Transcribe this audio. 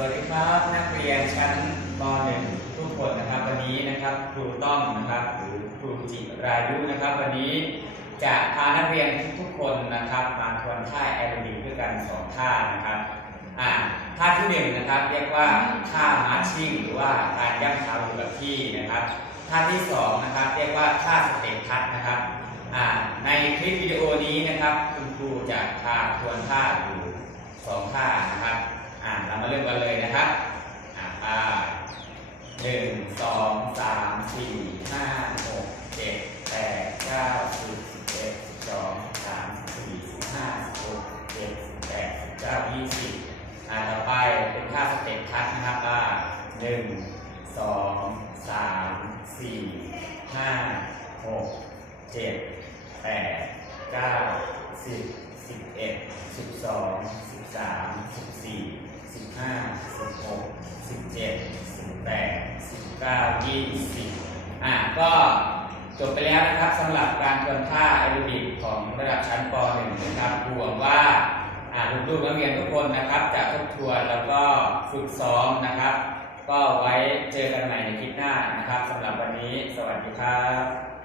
วัสดีครับนักเรียนชั้นม .1 ทุกคนนะครับ วันนี้นะครับครูต้อมนะครับหรือครูจิรายุนะครับ วันนี้จะพานักเรียนทุกๆคนนะครับ มาทวนท่าแอโรบิกด้วยกันสองท่านะครับอ่าท่าที่หนึ่งนะครับ เรียกว่าท่ามาร์ชิ่งหรือว่าการย่ำเท้าอยู่กับที่นะครับท่าที่สองนะครับเรียกว่าท่าสเต็ปทัดนะครับอ่าในคลิปวิดีโอนี้นะครับ คุณครูจะพาทวนท่าอยู่สองท่านะครับอ่าเรามาเริ่มกันเลยนะครับอ่าไปหนึ่งสองสามสี่ห้าหกเจ็ดแปดเก้าสิบสิบเอ็ดสิบสองสิบสามสิบสี่สิบห้าสิบหกสิบเจ็ดสิบแปดสิบเก้ายี่สิบอ่าต่อไปเป็นท่าสเต็ปทัชนะครับว่าหนึ่งสองสามสี่ห้าหกเจ็ดแปดเก้าสิบสิบเอ็ดสิบสองสิบสามสิบสี่สิบห้าสิบหกสิบเจ็ดสิบแปดสิบเก้ายี่สิบ จบไปแล้วนะครับสำหรับการทวนท่าแอโรบิกของระดับชั้นป .1 นะครับหวังว่าลูกๆนักเรียนทุกคนนะครับ จะทบทวนแล้วก็ฝึกซ้อมนะครับ ก็ไว้เจอกันใหม่ในคลิปหน้านะครับสำหรับวันนี้ สวัสดีครับ